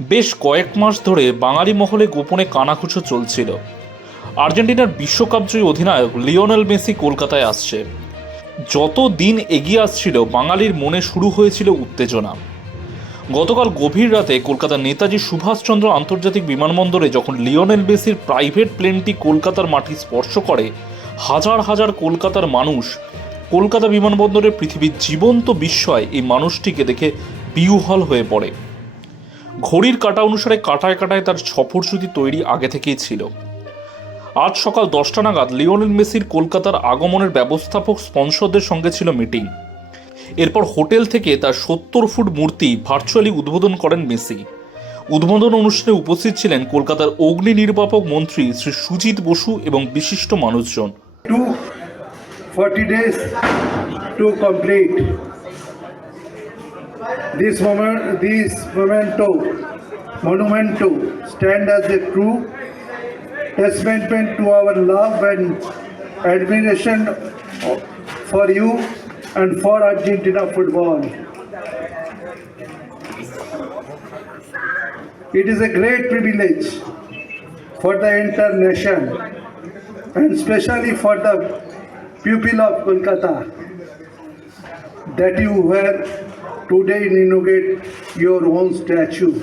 বেশ কয়েক মাস ধরে বাঙালি মহলে গোপনে কানাঘুষো চলছিল। আর্জেন্টিনার বিশ্বকাপজয়ী অধিনায়ক লিওনেল মেসি কলকাতায় আসছে। যত দিন এগিয়ে আসছিল, বাঙালির মনে শুরু হয়েছিল উত্তেজনা। গতকাল গভীর রাতে কলকাতার নেতাজি সুভাষচন্দ্র আন্তর্জাতিক বিমানবন্দরে যখন লিওনেল মেসির প্রাইভেট প্লেনটি কলকাতার মাটি স্পর্শ করে, হাজার হাজার কলকাতার মানুষ কলকাতা বিমানবন্দরের পৃথিবীর জীবন্ত বিস্ময় এই মানুষটিকে দেখে বিউহল হয়ে পড়ে। ঘড়ির কাটা অনুসারে কাটায় কাটায় তার সফরসূচি তৈরি আগে থেকেই ছিল। আজ সকাল দশটা নাগাদ লিওনেল মেসির কলকাতার আগমনের ব্যবস্থাপক স্পন্সরদের সঙ্গে ছিল মিটিং। এরপর হোটেল থেকে তার সত্তর ফুট মূর্তি ভার্চুয়ালি উদ্বোধন করেন মেসি। উদ্বোধন অনুষ্ঠানে উপস্থিত ছিলেন কলকাতার অগ্নি নির্বাপক মন্ত্রী শ্রী সুজিত বসু এবং বিশিষ্ট মানুষজন। To 40 days to complete this moment this memento monumento stand as a true testament to our love and admiration for you and for Argentina football. It is a great privilege for the entire nation and especially for the people of Kolkata that you were today inaugurate your own statue.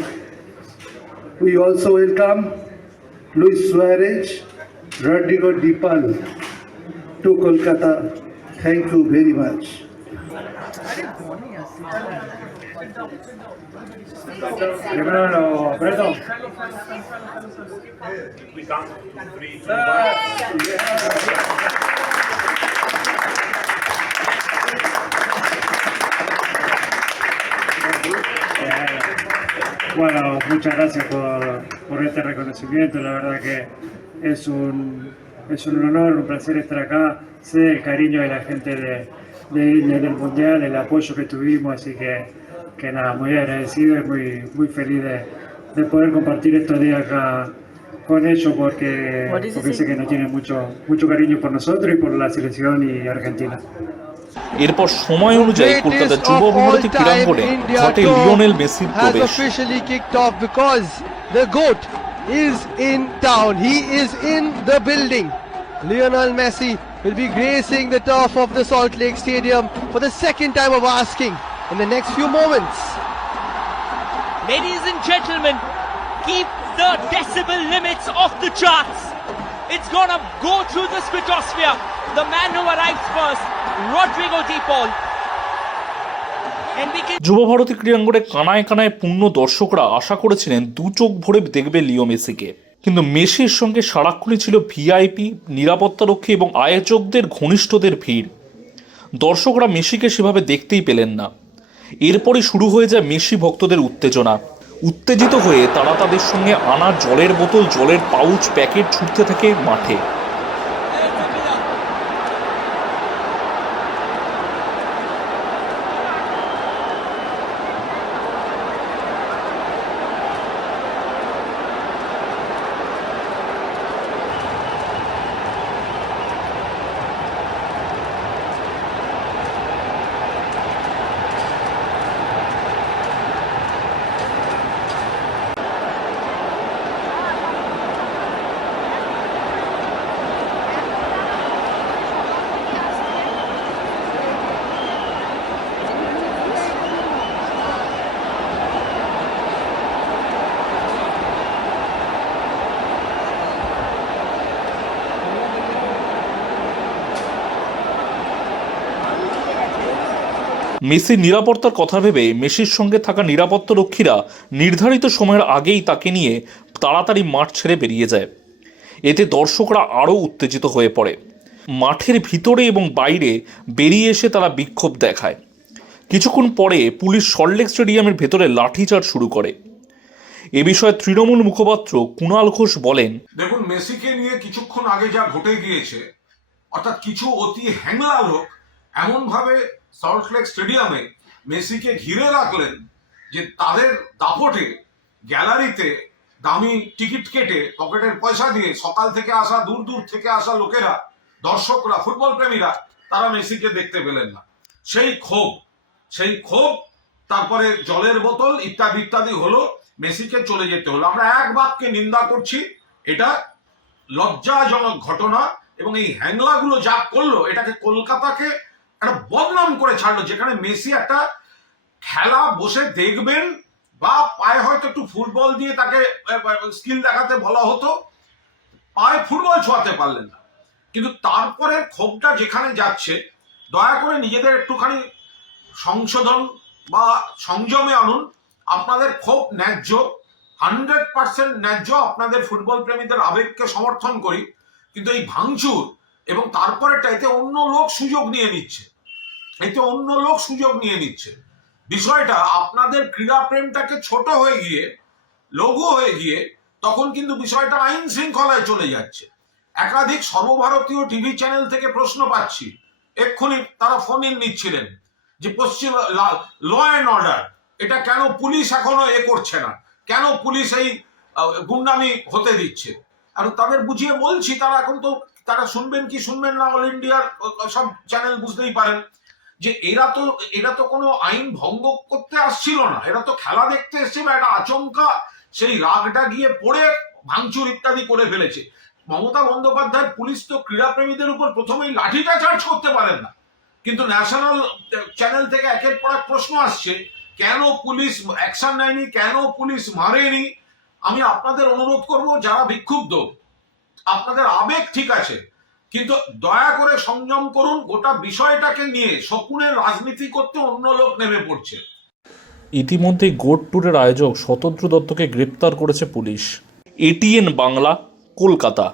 We also welcome Luis Suarez, Rodrigo Dipal to Kolkata. Thank you very much. Hermano, perdón. Bueno, muchas gracias por, por este reconocimiento. La verdad que es un, es un honor, un placer estar acá. Sé el cariño de la gente de, de India en el Mundial, el apoyo que tuvimos, así que, que nada, muy agradecido y muy, muy feliz de, de poder compartir estos días acá con ellos porque, porque sé que nos tienen mucho, mucho cariño por nosotros y por la selección y Argentina. এরপর সময় অনুযায়ী কলকাতার যুব ভারতী ক্রীড়াঙ্গনে ঘটে Lionel মেসির has প্রবেশ officially kicked off because the GOAT is in town. He is in the building. Lionel Messi will be gracing the turf of the Salt Lake Stadium for the second time of asking in the next few moments. Ladies and gentlemen, keep the decibel limits off the charts. It's gonna go through the stratosphere. The man who arrives first, যুব ভারতী ক্রীড়াঙ্গনে কানায় কানায় পূর্ণ দর্শকরা আশা করেছিলেন দু চোখ ভরে দেখবে লিও মেসিকে। কিন্তু মেসির সঙ্গে সারাক্ষণই ছিল ভিআইপি, নিরাপত্তারক্ষী এবং আয়োজকদের ঘনিষ্ঠদের ভিড়। দর্শকরা মেসিকে সেভাবে দেখতেই পেলেন না। এরপরই শুরু হয়ে যায় মেসি ভক্তদের উত্তেজনা। উত্তেজিত হয়ে তারা তাদের সঙ্গে আনা জলের বোতল, জলের পাউচ, প্যাকেট ছুটতে থাকে মাঠে। মেসির নিরাপত্তার কথা ভেবে মেসির সঙ্গে থাকা নিরাপত্তা রক্ষীরা নির্ধারিত সময়ের আগেই তাকে নিয়ে তাড়াতাড়ি মাঠ ছেড়ে বেরিয়ে যায়। এতে দর্শকরা আরও উত্তেজিত হয়ে পড়ে। মাঠের ভিতরে এবং বাইরে বেরিয়ে এসে তারা বিক্ষোভ দেখায়। কিছুক্ষণ পরে পুলিশ সল্টলেক স্টেডিয়ামের ভেতরে লাঠিচার্জ শুরু করে। এ বিষয়ে তৃণমূল মুখপাত্র কুণাল ঘোষ বলেন, দেখুন, মেসিকে নিয়ে কিছুক্ষণ আগে যা ঘটে গিয়েছে, অর্থাৎ কিছু অতি হ্যাংলা লোক এমনভাবে সল্টলেক স্টেডিয়ামে মেসিকে ঘিরে রাখলেন যে তাদের দাপটে, গ্যালারিতে দামি টিকিট কেটে পকেটের পয়সা দিয়ে সকাল থেকে আসা, দূর দূর থেকে আসা লোকেরা, দর্শকরা, ফুটবল প্রেমীরা, তারা মেসিকে দেখতে পেলেন না। সেই ক্ষোভ সেই ক্ষোভ, তারপরে জলের বোতল ইত্যাদি ইত্যাদি হলো মেসিকে চলে যেতে হলো। আমরা এক বাক্যে নিন্দা করছি, এটা লজ্জাজনক ঘটনা এবং এই হ্যাংলাগুলো যা করল, এটাকে কলকাতাকে একটা বদনাম করে ছাড়লো, যেখানে মেসি একটা খেলা বসে দেখবেন, বা পায়ে হয়তো একটু ফুটবল দিয়ে তাকে স্কিল দেখাতে বলা হতো, পায়ে ফুটবল ছোঁয়াতে পারলেন না। কিন্তু তারপরে ক্ষোভটা যেখানে যাচ্ছে, দয়া করে নিজেদের একটুখানি সংশোধন বা সংযমে আনুন। আপনাদের ক্ষোভ ন্যায্য হান্ড্রেড পার্সেন্ট ন্যায্য আপনাদের ফুটবল প্রেমীদের আবেগকে সমর্থন করি। কিন্তু এই ভাঙচুর এবং তারপরে এতে অন্য লোক সুযোগ নিয়ে নিচ্ছে। এতে অন্য লোক সুযোগ নিয়ে নিচ্ছে। বিষয়টা, আপনাদের ক্রীড়া প্রেমটাকে ছোট হয়ে গিয়ে, লঘু হয়ে গিয়ে, তখন কিন্তু বিষয়টা আইন শৃঙ্খলায় চলে যাচ্ছে। একাধিক সর্বভারতীয় টিভি চ্যানেল থেকে প্রশ্ন পাচ্ছি। এক্ষুনি তারা ফোন ইন নিচ্ছিলেন যে পশ্চিম ল অ্যান্ড অর্ডার এটা কেন পুলিশ এখনও এ করছে না? কেন পুলিশ এই গুন্ডামি হতে দিচ্ছে? আর তাদের বুঝিয়ে বলছি, তারা এখন তো তারা শুনবেন কি শুনবেন না অল ইন্ডিয়ার সব চ্যানেল বুঝতেই পারেন। যে এরা তো এরা তো কোনো আইন ভঙ্গ করতে আসছিল না। এরা তো খেলা দেখতে এসেছিল একটা আচমকা সেই রাগটা গিয়ে পড়ে ভাঙচুর ইত্যাদি করে ফেলেছে। মমতা বন্দ্যোপাধ্যায় পুলিশ তো ক্রীড়াপ্রেমীদের উপর প্রথমেই লাঠিটা চার্জ করতে পারেন না। কিন্তু ন্যাশনাল চ্যানেল থেকে একের পর এক প্রশ্ন আসছে, কেন পুলিশ অ্যাকশন নেয়নি, কেন পুলিশ মারেনি? আমি আপনাদের অনুরোধ করব, যারা বিক্ষুব্ধ, আপনাদের আবেগ ঠিক আছে, কিন্তু দয়া করে সংযম করুন, গোটা বিষয়টাকে নিয়ে শকুনের রাজনীতি করতে অন্য লোক নেমে পড়ছে। ইতিমধ্যেই গোট ট্যুরের আয়োজক স্বতন্ত্র দত্তকে গ্রেপ্তার করেছে পুলিশ। এটিএন বাংলা, কলকাতা।